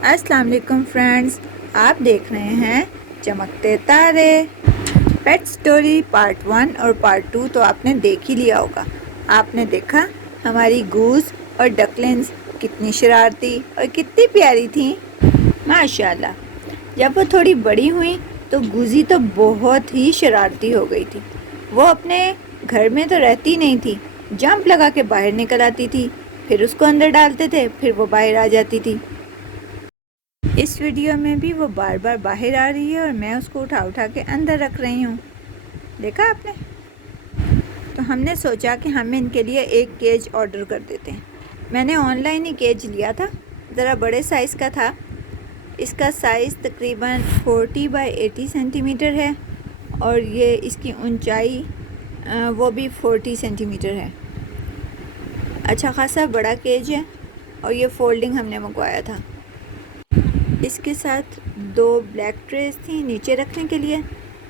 अस्सलाम वालेकुम फ्रेंड्स, आप देख रहे हैं चमकते तारे। पेट स्टोरी पार्ट 1 और पार्ट 2 तो आपने देख ही लिया होगा। आपने देखा हमारी गूस और डकलिंग्स कितनी शरारती और कितनी प्यारी थी, माशाल्लाह। जब वो थोड़ी बड़ी हुई तो गूजी तो बहुत ही शरारती हो गई थी। वो अपने घर में तो रहती नहीं थी, जंप लगा के बाहर निकल आती थी, फिर उसको अंदर डालते थे, फिर वो बाहर आ जाती थी। इस वीडियो में भी वो बार बार बाहर आ रही है और मैं उसको उठा उठा के अंदर रख रही हूँ। देखा आपने? तो हमने सोचा कि हम इनके लिए एक केज ऑर्डर कर देते हैं। मैंने ऑनलाइन ही केज लिया था, ज़रा बड़े साइज़ का था। इसका साइज़ तकरीबन 40 बाई 80 सेंटीमीटर है और ये इसकी ऊंचाई वो भी 40 सेंटीमीटर है। अच्छा खासा बड़ा केज है और ये फोल्डिंग हमने मंगवाया था। इसके साथ 2 ब्लैक ट्रेस थी नीचे रखने के लिए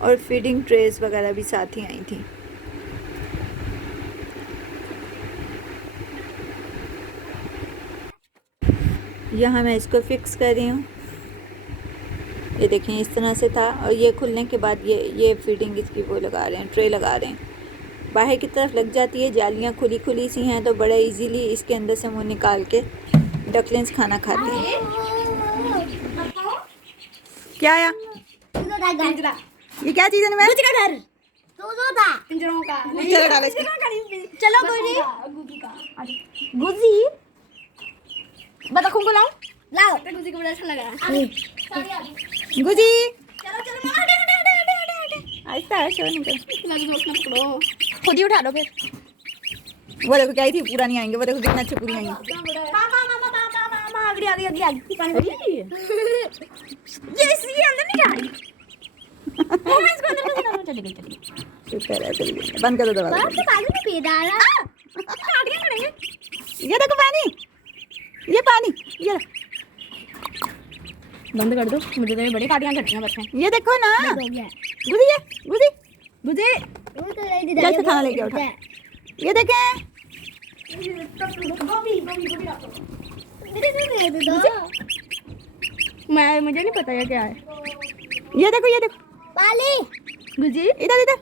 और फीडिंग ट्रेस वगैरह भी साथ ही आई थी। यहाँ मैं इसको फिक्स कर रही हूँ। ये देखें, इस तरह से था और ये खुलने के बाद ये फीडिंग इसकी वो लगा रहे हैं, ट्रे लगा रहे हैं। बाहर की तरफ लग जाती है, जालियाँ खुली खुली सी हैं तो बड़े इजीली इसके अंदर से मुँह निकाल के डकलिंग्स खाना खाती हैं। क्या आया? ये क्या चीज़ है? मैं गुजी का घर तो था पिंजरों का। चलो डालो इसको। चलो गुजी गुजी बतखों को लाओ गुजी को बड़ा अच्छा लगा। गुजी चलो चलो मामा हटे आहिस्ता आहिस्ता निकल। खुद ही उठा लो फिर। वो देखो क्या आई थी, पूरा नहीं आएंगे। वो देखो कितना अच्छे पूरी आएंगे। मामा आगे पानी ये इसलिए अंदर नहीं जा रही। मामा इसको अंदर मत डालो। चली गई शुक्र है, चली गई। बंद कर दो दरवाजा। बस पानी में पी डाला काटियां करेंगे। ये देखो पानी, ये पानी, ये बंद कर दो। मुझे तो बड़ी काटियां कटना बस है। ये देखो ना। हो गया गुजी ये गुजी गुजी वो तो ले जल्द से खाना लेके उठा। ये देखें, मैं मुझे नहीं पता ये क्या है। ये देखो, ये देखो पाली गुजी, इधर इधर।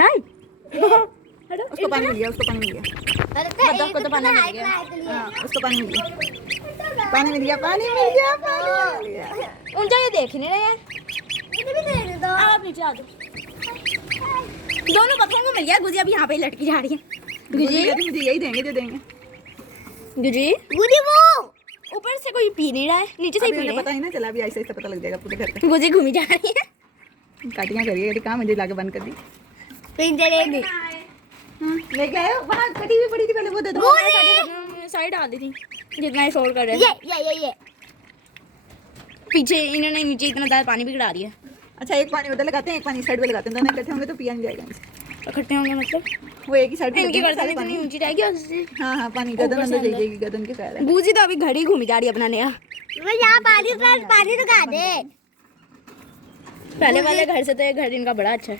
हाय उसको पानी मिल गया, उसको पानी मिल गया। मतलब को तो पानी मिल गया। हाँ, उसको पानी मिल गया, पानी मिल गया, पानी मिल गया, पानी मिल गया। उनका ये देख नहीं रहे हैं। आप नीचे आ जाओ। दोनों बच्चों को मिल गया। गुजी अभी यहाँ पे लटकी जा रही है। गुजी कहती मुझे यही देंगे जो देंगे। गुजी गुजी वो ऊपर से कोई पी नहीं रहा है, नीचे से ही पी रहा पता ही ना चला। अभी ऐसे ऐसे पता लग जाएगा पूरे घर पे। गुजी घूमी जा रही है। काटियां करिए, कहाँ मुझे लाके बंद कर दी। पिंजरे में लेके आए वहाँ कटी हुई पड़ी थी, पहले वो दे दो। साइड डाल दी थी जितना शोर कर रहे हैं। ये पीछे इन्होंने नीचे इतना ज़्यादा पानी भी गिरा दिया। अच्छा, एक पानी उधर लगाते हैं, एक पानी साइड पे लगाते हैं। दोनों इकट्ठे होंगे तो पिया नहीं जाएगा। इकट्ठे होंगे मतलब वो एक ही साइड पे इनकी लगेंगे, गर्दन सारे इतनी पानी। ऊंची जाएगी और उससे हाँ हाँ, पानी गर्दन ऊपर से अंदर अंदर। जाएगी, गर्दन के ख्याल है। बूजी तो अभी घड़ी घूमी जा रही है अपना नया। मैं यहाँ पानी रुका दे। पहले वाले घर से तो ये घर इनका बड़ा अच्छा है।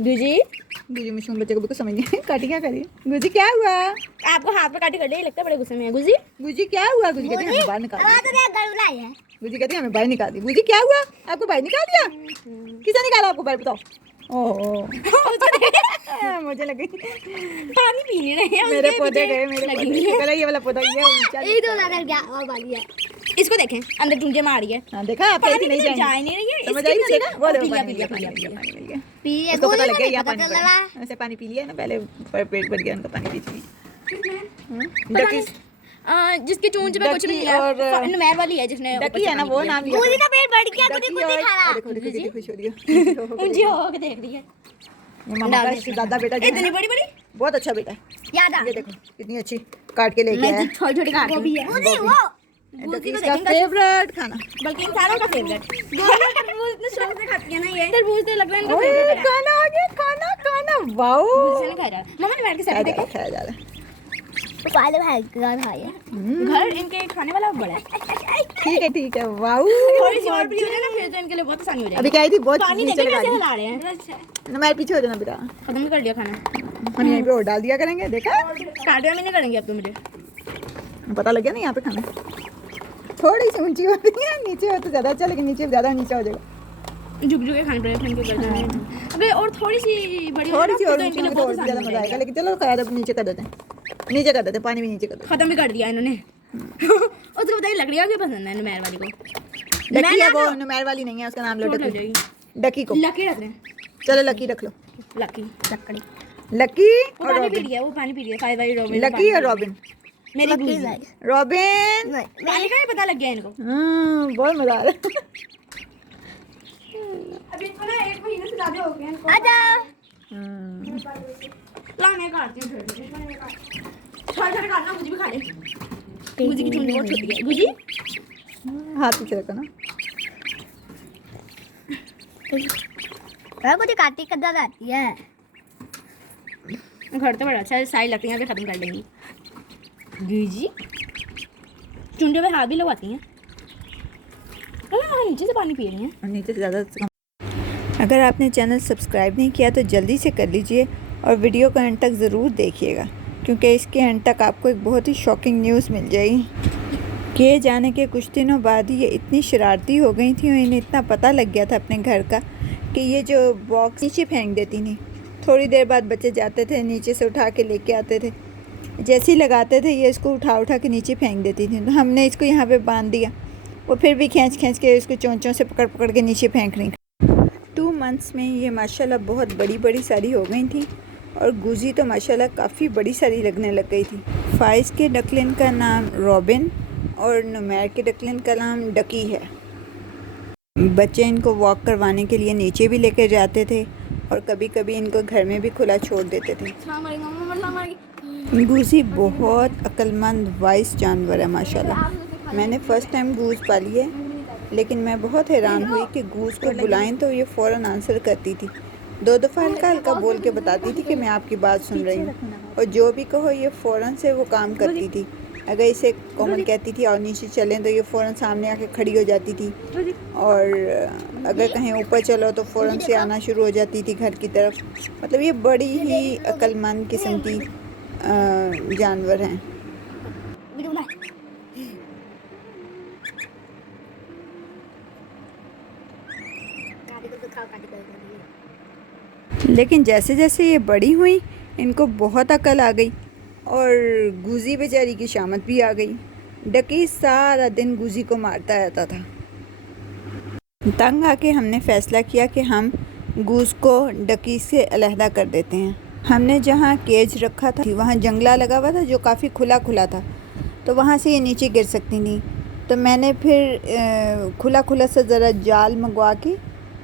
गुजी गुजी मिशूम बच्चे को भी कुछ समझ नहीं। काटी क्या करी? गुजी क्या हुआ? आपको हाथ पे काटी कर दे, लगता है बड़े गुस्से में है। गुजी गुजी क्या हुआ? गुजी कहती है हमें बाहर निकाल दिया। गुजी कहती है हमें बाहर निकाल दी। गुजी क्या हुआ? आपको बाहर निकाल दिया? किसने निकाला आपको बाहर, बताओ? ओह मुझे लगी पानी पी नहीं रहे हैं। मेरे उसके पौधे पीछे गए, मेरे लगी पौधे। हुई है। पहले ये वाला पौधा, ये ऊंचा। इसको देखें अंदर चूंजे मार रही है। हाँ देखा, आप पानी ऐसे नहीं नहीं जा जाएंगे। नहीं रही है। समझ इसके आई ना? पीछे देखा, वो देखो पी लिया, पानी मिल गया, पी लिया, पानी मिल गया, पी पानी मिल गया। लिया। उसको पता लग गया यहाँ पानी पड़ा है। ऐसे पानी पी लिया ना, पहले पेट भर गया उनका पानी पी पी। जिसकी चूंज में कुछ नहीं है और नमैर वाली है जिसने डकी है ना, वो नाम लिया। गुजी का पेट बढ़ गया। गुजी खुद ही खा रहा। देखो देखो कितनी खुश हो रही है। ऊंची हो के देख रही है। ये मामा का दादा बेटा जो है इतनी ना, बड़ी बड़ी बहुत अच्छा बेटा है। याद आ ये देखो कितनी अच्छी काट के लेके आया है। छोटी छोटी काट भी है। गुजी वो गुजी को इसका देखेंगे फेवरेट खाना। बल्कि इंसानों का फेवरेट। तरबूज इतने शौक से खाती है ना ये। तरबूज तो लग रहा है इनका ओए फेवरेट है। खाना आ गया, खाना खाना, वाओ। गुजी से नहीं खा रहा है। मम्मा ने बैठ के खाया साथ जा देखा। रहा है, खाया जा रहा है। पहले भाई घर खाया। घर इनके खाने वाला बड़ा है। ठीक है, वाओ। थोड़ी सी और भी हो जाए ना फिर तो इनके लिए बहुत आसानी हो जाएगी। अभी क्या आई थी, बहुत पानी नीचे देखे लगा कैसे दी। हिला रहे हैं। ना मेरे पीछे हो जाना बेटा, खत्म कर दिया खाना। हम यहीं पे और डाल दिया करेंगे। देखा, काटिया में नहीं करेंगे अब तो मुझे। पता लग गया ना यहाँ पे खाना। थोड़ी सी ऊंची हो रही है, नीचे हो तो ज़्यादा अच्छा, लेकिन नीचे ज़्यादा नीचा हो जाएगा। झुक झुक के खाने पड़ेगा फिर गर्दन में। अबे और थोड़ी सी बड़ी थोड़ी सी और तो ऊंची इनके लिए हो तो बहुत और ज़्यादा आसान मज़ा आएगा। रहेगा। लेकिन चलो खैर अब नीचे कर देते हैं, नीचे कर देते हैं, पानी भी नीचे कर देते खत्म भी कर दिया इन्होंने। उसको बताइए लकड़ियाँ क्यों पसंद है नुमैर वाली को। हैं। डकी है वो, नुमैर वाली नहीं है, उसका नाम लो चोट लग डकी। जाएगी। डकी को लकी रख रहे हैं, चलो लकी रख लो। लकी लकड़ी। लकी वो और पानी पी रॉबिन। लिया, वो पानी पी लिया। 5 वाली रॉबिन। लकी और रॉबिन। मेरी बूजी। रॉबिन पानी का ही पता लग गया इनको। बहुत मज़ा आ रहा है। अभी इसको ना 1 महीने से ज़्यादा हो गया इनको। आजा। ला मैं काटती हूँ छोटे-छोटे काटना, मुझे भी खा ले। गुजी की चुंडी बहुत छोटी है। गुजी हाथ पीछे रखो ना। मुझे काटी कद्दा आती है। घर तो बड़ा अच्छा है, सारी लकड़ियाँ भी खत्म कर लेंगी। गुजी चुंडी पे हाथ भी लगवाती हैं। नीचे से पानी पी रही हैं। और नीचे से ज़्यादा। अगर आपने चैनल सब्सक्राइब नहीं किया तो जल्दी से कर लीजिए और वीडियो को एंड तक ज़रूर देखिएगा, क्योंकि इसके एंड तक आपको एक बहुत ही शॉकिंग न्यूज़ मिल जाएगी। किए जाने के कुछ दिनों बाद ही ये इतनी शरारती हो गई थी और इन्हें इतना पता लग गया था अपने घर का कि ये जो बॉक्स नीचे फेंक देती थी। थोड़ी देर बाद बच्चे जाते थे, नीचे से उठा के लेके आते थे, जैसे ही लगाते थे ये इसको उठा के नीचे फेंक देती थी। तो हमने इसको यहाँ पे बांध दिया, वो फिर भी खींच के इसको चोंचों से पकड़ के नीचे फेंक रही। 2 मंथ्स में ये माशाल्लाह बहुत बड़ी सारी हो गई थी और गुजी तो माशाल्लाह काफ़ी बड़ी सारी लगने लग गई थी। फाइज के डकलिन का नाम रॉबिन और नुमैर के डकलिन का नाम डकी है। बच्चे इनको वॉक करवाने के लिए नीचे भी लेकर जाते थे और कभी कभी इनको घर में भी खुला छोड़ देते थे। गुजी बहुत अक्लमंद वाइस जानवर है माशाल्लाह। मैंने फ़र्स्ट टाइम गूज़ पाली है, लेकिन मैं बहुत हैरान हुई कि गूज़ को बुलाएं तो ये फ़ौरन आंसर करती थी। 2 दफ़ा हल्का बोल के बताती थी कि मैं आपकी बात सुन रही हूँ, और जो भी कहो ये फ़ौरन से वो काम करती थी। अगर इसे कोमल कहती थी और नीचे चलें तो ये फ़ौरन सामने आके खड़ी हो जाती थी, और अगर कहीं ऊपर चलो तो फ़ौरन से आना शुरू हो जाती थी घर की तरफ। मतलब ये बड़ी ही अक्लमंद किस्म की जानवर हैं। लेकिन जैसे जैसे ये बड़ी हुई इनको बहुत अकल आ गई और गुजी बेचारी की शामत भी आ गई। डकी सारा दिन गुजी को मारता रहता था। तंग आके हमने फ़ैसला किया कि हम गूज़ को डकी से अलहदा कर देते हैं। हमने जहाँ केज रखा था वहाँ जंगला लगा हुआ था जो काफ़ी खुला था, तो वहाँ से ये नीचे गिर सकती थी। तो मैंने फिर खुला सा ज़रा जाल मंगवा के,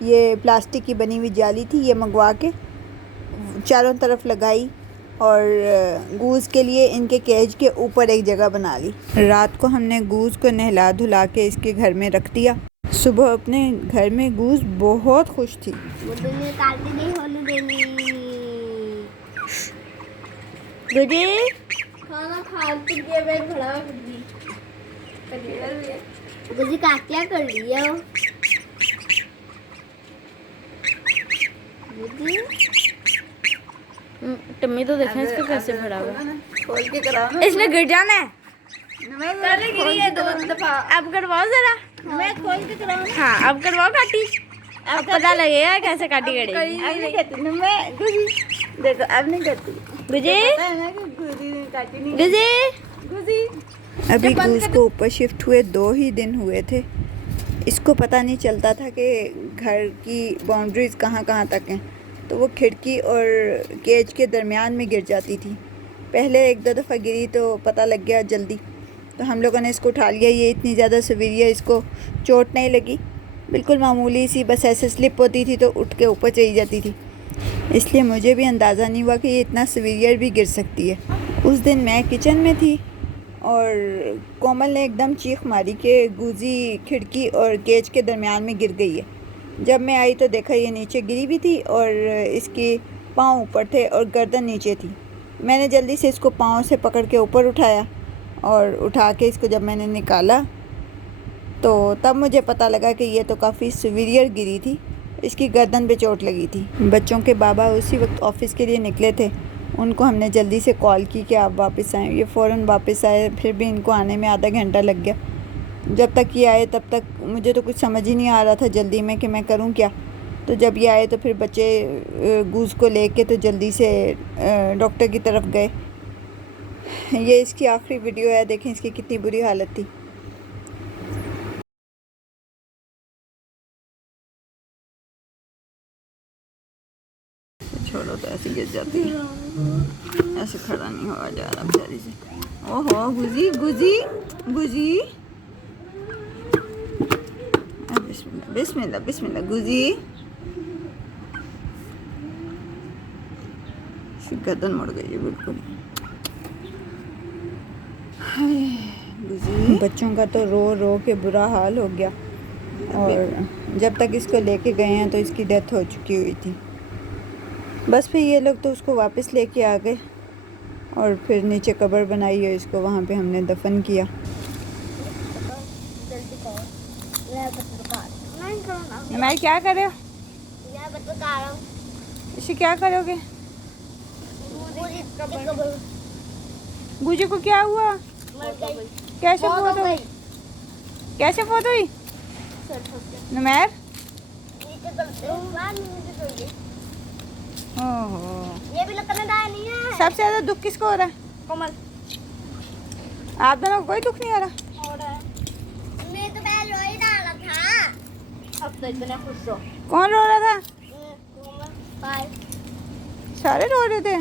ये प्लास्टिक की बनी हुई जाली थी, ये मंगवा के चारों तरफ लगाई और गूज़ के लिए इनके केज के ऊपर एक जगह बना ली। रात को हमने गूज़ को नहला धुला के इसके घर में रख दिया। सुबह अपने घर में गूज़ बहुत खुश थी। खाना खाते के बैग भरा गुजी काटिया कर लिया। टम्मी तो देखें इसका कैसे भरा हुआ। खोल के कराओ ना। इसमें गिर जाना है। पहले गिरी है 2 दफा। अब करवाओ जरा। मैं खोल के कराऊं। हाँ अब करवाओ काटी। अब पता लगेगा कैसे काटी गई। अब नहीं करती ना मैं गुजी। देखो अब नहीं करती गुजी। गुजी ने काटी नहीं। गुजी अभी गूज़ को ऊपर शिफ्ट हुए 2 ही दिन हुए थे। इसको पता नहीं चलता था कि घर की बाउंड्रीज़ कहाँ तक हैं, तो वो खिड़की और केज के दरमियान में गिर जाती थी। पहले 1-2 दफ़ा गिरी तो पता लग गया जल्दी, तो हम लोगों ने इसको उठा लिया। ये इतनी ज़्यादा सीवियर, इसको चोट नहीं लगी, बिल्कुल मामूली सी, बस ऐसे स्लिप होती थी तो उठ के ऊपर चली जाती थी। इसलिए मुझे भी अंदाज़ा नहीं हुआ कि ये इतना सीवियर भी गिर सकती है। उस दिन मैं किचन में थी और कोमल ने एकदम चीख मारी कि गुजी खिड़की और केज के दरमियान में गिर गई है। जब मैं आई तो देखा ये नीचे गिरी भी थी और इसके पाँव ऊपर थे और गर्दन नीचे थी। मैंने जल्दी से इसको पाँव से पकड़ के ऊपर उठाया और उठा के इसको जब मैंने निकाला तो तब मुझे पता लगा कि ये तो काफ़ी सीवियर गिरी थी, इसकी गर्दन पे चोट लगी थी। बच्चों के बाबा उसी वक्त ऑफ़िस के लिए निकले थे, उनको हमने जल्दी से कॉल की कि आप वापस आएँ। ये फ़ौरन वापस आए, फिर भी इनको आने में आधा घंटा लग गया। जब तक ये आए तब तक मुझे तो कुछ समझ ही नहीं आ रहा था जल्दी में कि मैं करूं क्या। तो जब ये आए तो फिर बच्चे गूज़ को लेके तो जल्दी से डॉक्टर की तरफ गए। ये इसकी आखिरी वीडियो है, देखें इसकी कितनी बुरी हालत थी। छोड़ो तो ऐसे गिर जाती है, ऐसे खड़ा नहीं हुआ जा रहा बेचारी से। ओहो गुजी गुजी गुजी, बिस्मिल्लाह बिस्मिल्लाह बिस्मिल्लाह गुजी। गर्दन मुड़ गई है बिल्कुल। गुजी बच्चों का तो रो रो के बुरा हाल हो गया, और जब तक इसको लेके गए हैं तो इसकी डेथ हो चुकी हुई थी। बस फिर ये लोग तो उसको वापस लेके आ गए और फिर नीचे कब्र बनाई है, इसको वहाँ पे हमने दफन किया। मैं क्या कर रहे हो? इसे क्या करोगे? गुजी को क्या हुआ? कैसे फोत हुई? कैसे फोत हुई? नुमैर? ओहो, ये भी लगता नहीं है। सबसे ज्यादा दुख किसको हो रहा है? कोमल। आप दोनों को कोई दुख नहीं हो रहा? हो रहा है। मैं तो पहले रो ही डाला था। अब तो इतना खुश हो। कौन रो रहा था? कोमल, बाय। सारे रो रहे थे।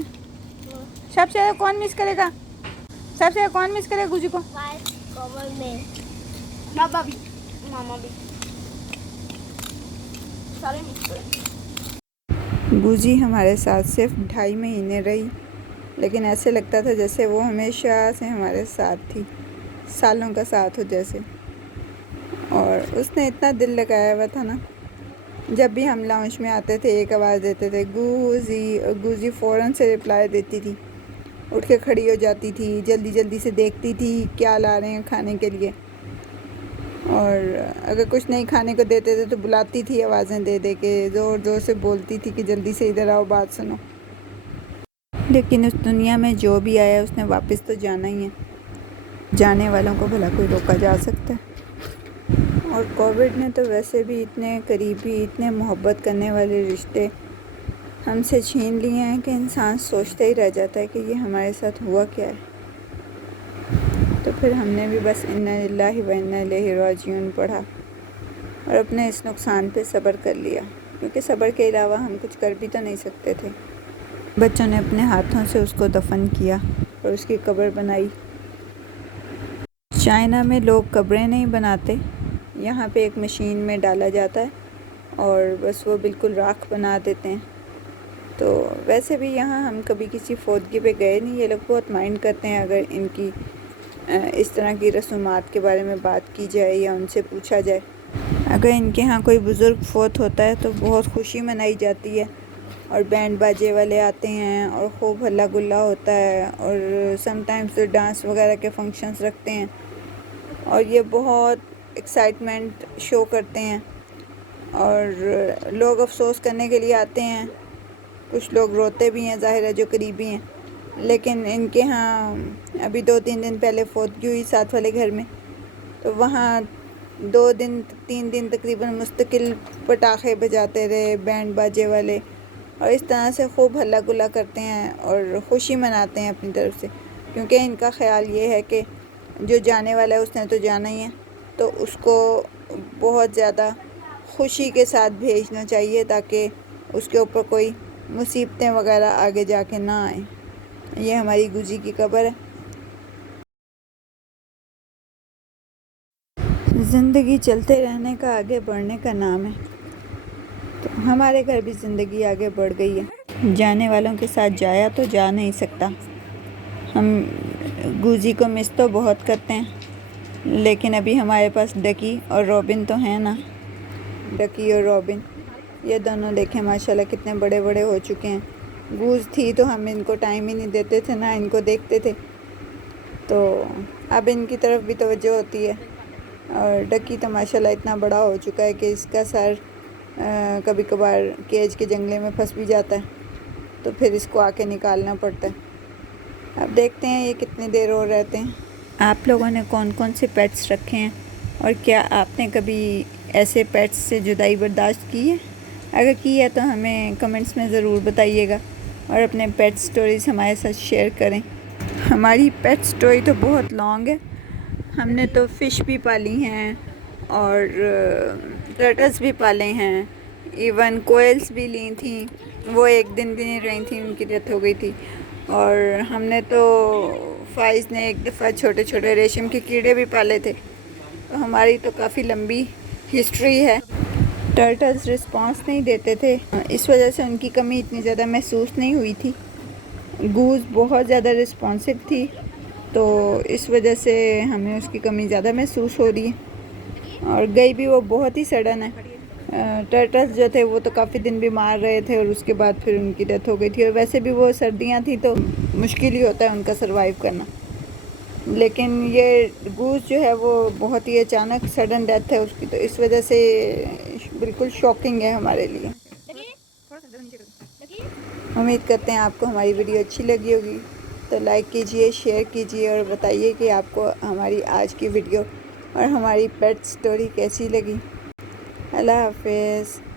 सबसे ज्यादा कौन मिस करेगा? सबसे ज्यादा कौन मिस करेगा गुजी को? बाय कोमल में। बाबा भी, मामा भी, सारे मिस करेंगे। गुजी हमारे साथ सिर्फ 2.5 महीने रही, लेकिन ऐसे लगता था जैसे वो हमेशा से हमारे साथ थी, सालों का साथ हो जैसे। और उसने इतना दिल लगाया हुआ था ना, जब भी हम लाउंज में आते थे एक आवाज़ देते थे गुजी, और गुजी फ़ौरन से रिप्लाई देती थी, उठ के खड़ी हो जाती थी, जल्दी जल्दी से देखती थी क्या ला रहे हैं खाने के लिए। और अगर कुछ नहीं खाने को देते थे तो बुलाती थी आवाज़ें दे दे के, ज़ोर ज़ोर से बोलती थी कि जल्दी से इधर आओ, बात सुनो। लेकिन उस दुनिया में जो भी आया उसने वापस तो जाना ही है, जाने वालों को भला कोई रोका जा सकता है। और कोविड ने तो वैसे भी इतने करीबी, इतने मोहब्बत करने वाले रिश्ते हमसे छीन लिए हैं कि इंसान सोचता ही रह जाता है कि ये हमारे साथ हुआ क्या है। तो फिर हमने भी बस इन्ना लिल्लाहि व इन्ना इलैहि राजिऊन पढ़ा और अपने इस नुकसान पे सब्र कर लिया, क्योंकि सब्र के अलावा हम कुछ कर भी तो नहीं सकते थे। बच्चों ने अपने हाथों से उसको दफन किया और उसकी कब्र बनाई। चाइना में लोग कब्रें नहीं बनाते, यहाँ पे एक मशीन में डाला जाता है और बस वो बिल्कुल राख बना देते हैं। तो वैसे भी यहाँ हम कभी किसी फौतगी पे गए नहीं, ये लोग बहुत माइंड करते हैं अगर इनकी इस तरह की रसूमात के बारे में बात की जाए या उनसे पूछा जाए। अगर इनके यहाँ कोई बुज़ुर्ग फौत होता है तो बहुत खुशी मनाई जाती है और बैंड बाजे वाले आते हैं और खूब हल्ला गुल्ला होता है, और समटाइम्स तो डांस वगैरह के फंक्शंस रखते हैं और ये बहुत एक्साइटमेंट शो करते हैं। और लोग अफसोस करने के लिए आते हैं, कुछ लोग रोते भी हैं, ज़ाहिर है जो करीबी हैं। लेकिन इनके यहाँ अभी 2-3 दिन पहले फौतगी हुई साथ वाले घर में, तो वहाँ 2-3 दिन तकरीबन मुस्तकिल पटाखे बजाते रहे बैंड बाजे वाले, और इस तरह से खूब हल्ला गुल्ला करते हैं और ख़ुशी मनाते हैं अपनी तरफ से, क्योंकि इनका ख़्याल ये है कि जो जाने वाला है उसने तो जाना ही है, तो उसको बहुत ज़्यादा खुशी के साथ भेजना चाहिए ताकि उसके ऊपर कोई मुसीबतें वगैरह आगे जाके ना आए। ये हमारी गुजी की कब्र है। ज़िंदगी चलते रहने का, आगे बढ़ने का नाम है। तो हमारे घर भी ज़िंदगी आगे बढ़ गई है। जाने वालों के साथ जाया तो जा नहीं सकता। हम गुजी को मिस तो बहुत करते हैं, लेकिन अभी हमारे पास डकी और रॉबिन तो हैं ना। डकी और रॉबिन ये दोनों देखें माशाल्लाह कितने बड़े बड़े हो चुके हैं। गूज थी तो हम इनको टाइम ही नहीं देते थे, ना इनको देखते थे, तो अब इनकी तरफ भी तवज्जो होती है। और डकी तो माशाल्लाह इतना बड़ा हो चुका है कि इसका सर कभी कभार केज के जंगले में फंस भी जाता है, तो फिर इसको आके निकालना पड़ता है। अब देखते हैं ये कितनी देर और रहते हैं। आप लोगों ने कौन कौन से पेट्स रखे हैं और क्या आपने कभी ऐसे पेट्स से जुदाई बर्दाश्त की है? अगर की है तो हमें कमेंट्स में ज़रूर बताइएगा और अपने पेट स्टोरीज़ हमारे साथ शेयर करें। हमारी पेट स्टोरी तो बहुत लॉन्ग है। हमने तो फ़िश भी पाली हैं और टर्टल्स भी पाले हैं, इवन कोयल्स भी ली थी। वो एक दिन भी नहीं रही थी, उनकी डेथ हो गई थी। और हमने तो फाइज ने एक दफ़ा छोटे छोटे रेशम के कीड़े भी पाले थे। तो हमारी तो काफ़ी लंबी हिस्ट्री है। टर्टल्स रिस्पांस नहीं देते थे, इस वजह से उनकी कमी इतनी ज़्यादा महसूस नहीं हुई थी। गूज़ बहुत ज़्यादा रिस्पॉन्सिव थी, तो इस वजह से हमें उसकी कमी ज़्यादा महसूस हो रही है। और गई भी वो बहुत ही सडन है। टर्टल्स जो थे वो तो काफ़ी दिन बीमार रहे थे और उसके बाद फिर उनकी डेथ हो गई थी। और वैसे भी वो सर्दियाँ थी तो मुश्किल ही होता है उनका सर्वाइव करना। लेकिन ये गूज़ जो है वो बहुत ही अचानक सडन डेथ है उसकी, तो इस वजह से बिल्कुल शॉकिंग है हमारे लिए। उम्मीद करते हैं आपको हमारी वीडियो अच्छी लगी होगी, तो लाइक कीजिए, शेयर कीजिए और बताइए कि आपको हमारी आज की वीडियो और हमारी पेट स्टोरी कैसी लगी। अल्लाह हाफ़िज़।